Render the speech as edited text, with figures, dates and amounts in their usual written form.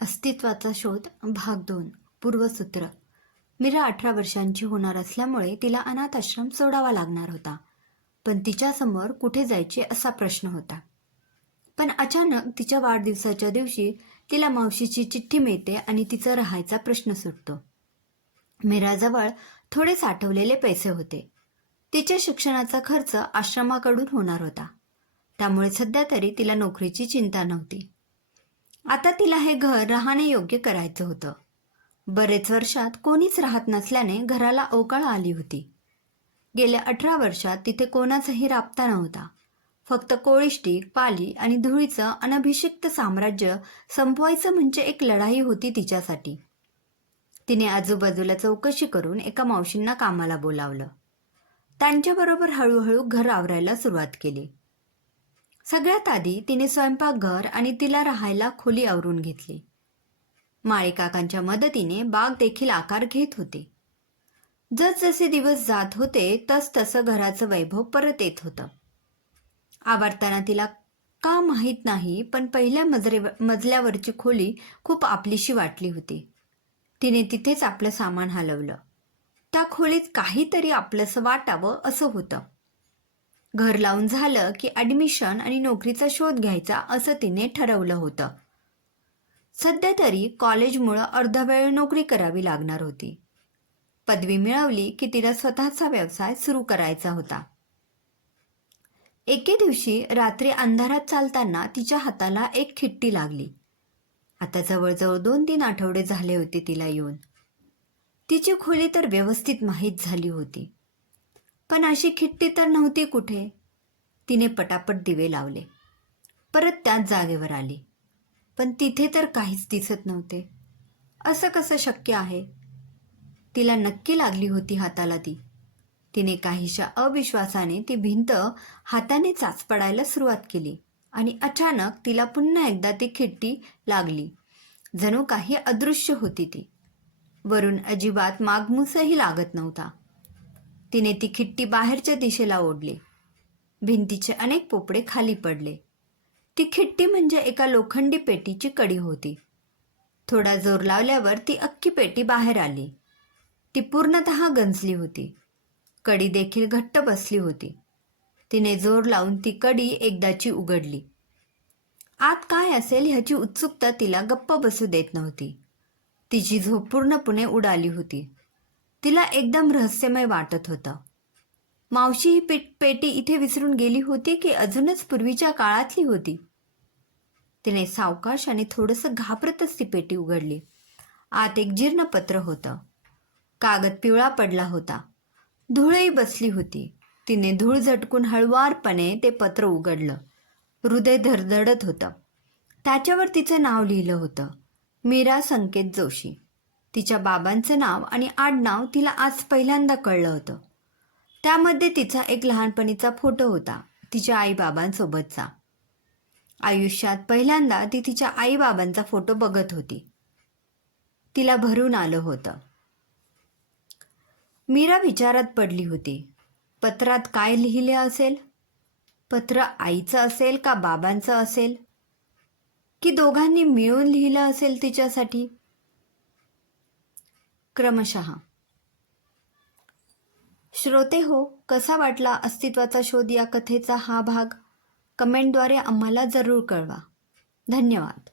अस्तित्वाचा शोध भाग 2 पूर्वसूत्र. मीरा 18 वर्षांची होणार असल्यामुळे तिला अनाथ आश्रम सोडावा लागणार होता. पण तिच्यासमोर कुठे जायचे असा प्रश्न होता. पण अचानक तिच्या वाढदिवसाच्या दिवशी तिला मावशीची चिठ्ठी मिळते आणि तिचा राहायचा प्रश्न सुटतो. मीराजवळ थोडे साठवलेले पैसे होते. तिच्या शिक्षणाचा खर्च आश्रमाकडून होणार होता. त्यामुळे सध्या तरी तिला नोकरीची चिंता नव्हती. आता तिला हे घर राहणे योग्य करायचं होतं. बरेच वर्षात कोणीच राहत नसल्याने घराला अवकाळ आली होती. गेल्या 18 वर्षात तिथे कोणाचाही राबता नव्हता. फक्त कोळिष्टी, पाली आणि धुळीचं अनभिषिक्त साम्राज्य संपवायचं म्हणजे एक लढाई होती तिच्यासाठी. तिने आजूबाजूला चौकशी करून एका मावशींना कामाला बोलावलं. त्यांच्याबरोबर हळूहळू घर आवरायला सुरुवात केली. सगळ्यात आधी तिने स्वयंपाकघर आणि तिला राहायला खोली आवरून घेतली. माळी काकांच्या मदतीने बाग देखील आकार घेत होती. जसजसे दिवस जात होते तसतसं घराचं वैभव परत येत होतं. आवरताना तिला का माहीत नाही, पण पहिल्या मजल्यावरची खोली खूप आपलीशी वाटली होती. तिने तिथेच आपलं सामान हलवलं. त्या खोलीत काहीतरी आपलंसं वाटावं असं होतं. घर लावून झालं की ॲडमिशन आणि नोकरीचा शोध घ्यायचा असं तिने ठरवलं होतं. सध्या तरी कॉलेजमुळं अर्धा वेळ नोकरी करावी लागणार होती. पदवी मिळवली की तिला स्वतःचा व्यवसाय सुरू करायचा होता. एके दिवशी रात्री अंधारात चालताना तिच्या हाताला एक खिट्टी लागली. आता जवळजवळ 2-3 आठवडे झाले होते तिला येऊन. तिची खोली तर व्यवस्थित माहीत झाली होती. पण अशी खिट्टी तर नव्हती कुठे. तिने पटापट दिवे लावले. परत त्याच जागेवर आली. पण तिथे तर काहीच दिसत नव्हते. असं कसं शक्य आहे? तिला नक्की लागली होती हाताला ती. तिने काहीशा अविश्वासाने ती भिंत हाताने चाचपडायला सुरुवात केली आणि अचानक तिला पुन्हा एकदा ती खिट्टी लागली. जणू काही अदृश्य होती ती. वरून अजिबात मागमूसही लागत नव्हता. तिने ती खिट्टी बाहेरच्या दिशेला ओढली. भिंतीचे अनेक पोपडे खाली पडले. ती खिट्टी म्हणजे एका लोखंडी पेटीची कडी होती. थोडा जोर लावल्यावर ती अख्खी पेटी बाहेर आली. ती पूर्णतः गंजली होती. कडी देखील घट्ट बसली होती. तिने जोर लावून ती कडी एकदाची उघडली. आत काय असेल ह्याची उत्सुकता तिला गप्प बसू देत नव्हती. तिची झोप पूर्णपणे उडाली होती. तिला एकदम रहस्यमय वाटत होतं. मावशी ही पेटी इथे विसरून गेली होती की अजूनच पूर्वीच्या काळातली होती? तिने सावकाश आणि थोडंसं घाबरतच ती पेटी उघडली. आत एक जीर्ण पत्र होतं. कागद पिवळा पडला होता. धूळही बसली होती. तिने धूळ झटकून हळुवारपणे ते पत्र उघडलं. हृदय धडधडत होतं. त्याच्यावर तिचं नाव लिहिलं होतं, मीरा संकेत जोशी. तिच्या बाबांचं नाव आणि आडनाव तिला आज पहिल्यांदा कळलं होतं. त्यामध्ये तिचा एक लहानपणीचा फोटो होता, तिच्या आईबाबांसोबतचा. आयुष्यात पहिल्यांदा ती तिच्या आईबाबांचा फोटो बघत होती. तिला भरून आलं होतं. मीरा विचारात पडली होती. पत्रात काय लिहिले असेल? पत्र आईचं असेल का बाबांचं असेल? की दोघांनी मिळून लिहिलं असेल तिच्यासाठी? क्रमशः. श्रोते हो, कसा वाटला अस्तित्वाचा शोध या कथेचा हा भाग? कमेंटद्वारे आम्हाला जरूर कळवा. धन्यवाद.